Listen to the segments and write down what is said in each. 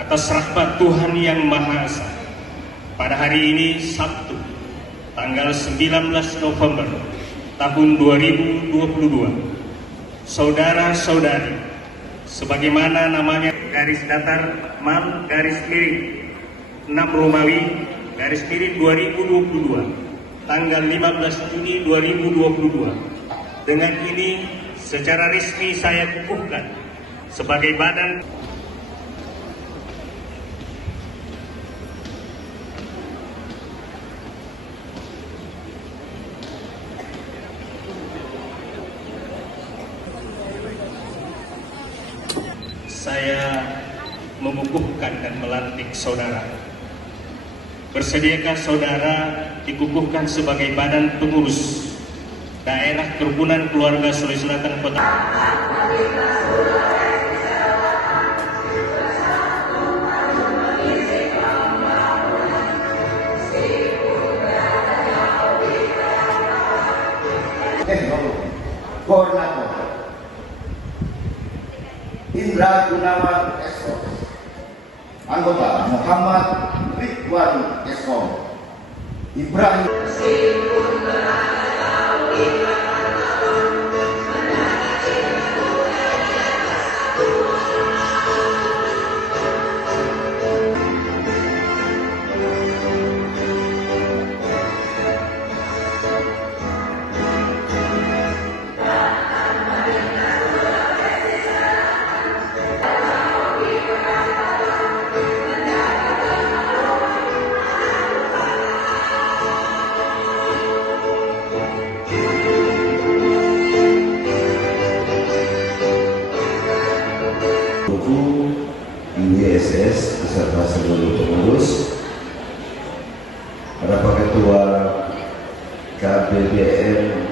atas rahmat Tuhan Yang Maha Esa, pada hari ini Sabtu, tanggal 19 November tahun 2022, saudara-saudari, sebagaimana namanya garis datar mal garis miring 6 Romawi garis miring 2022, tanggal 15 Juni 2022. Dengan ini secara resmi saya kukuhkan sebagai badan saya mengukuhkan dan melantik saudara. Bersediakah saudara dikukuhkan sebagai badan pengurus daerah kerukunan keluarga Sulawesi Selatan Kota. Koordinator Indra Gunawan Eskom, anggota Muhammad Ridwan Eskom, Ibrahim IWSS beserta seluruh pengurus, para ketua KBBM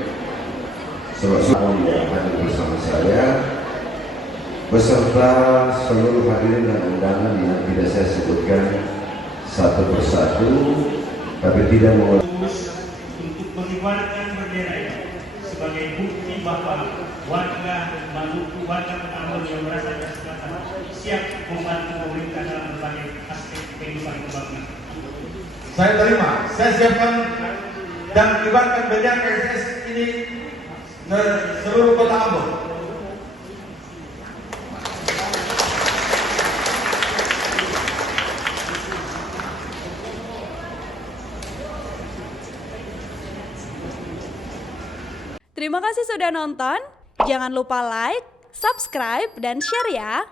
seluruh yang hadir bersama saya, beserta seluruh hadirin dan undangan yang tidak saya sebutkan satu persatu, tapi tidak mau untuk mengibarkan bendera ini sebagai bukti bahwa warga Maluku, warga Petamburan yang merasa tersekat siap membantu pemerintah dalam berbagai aspek kehidupan pembangunan. Saya terima, saya siapkan dan kibarkan bendera KSS ini ke seluruh kota Ambon. Terima kasih sudah nonton. Jangan lupa like, subscribe, dan share ya.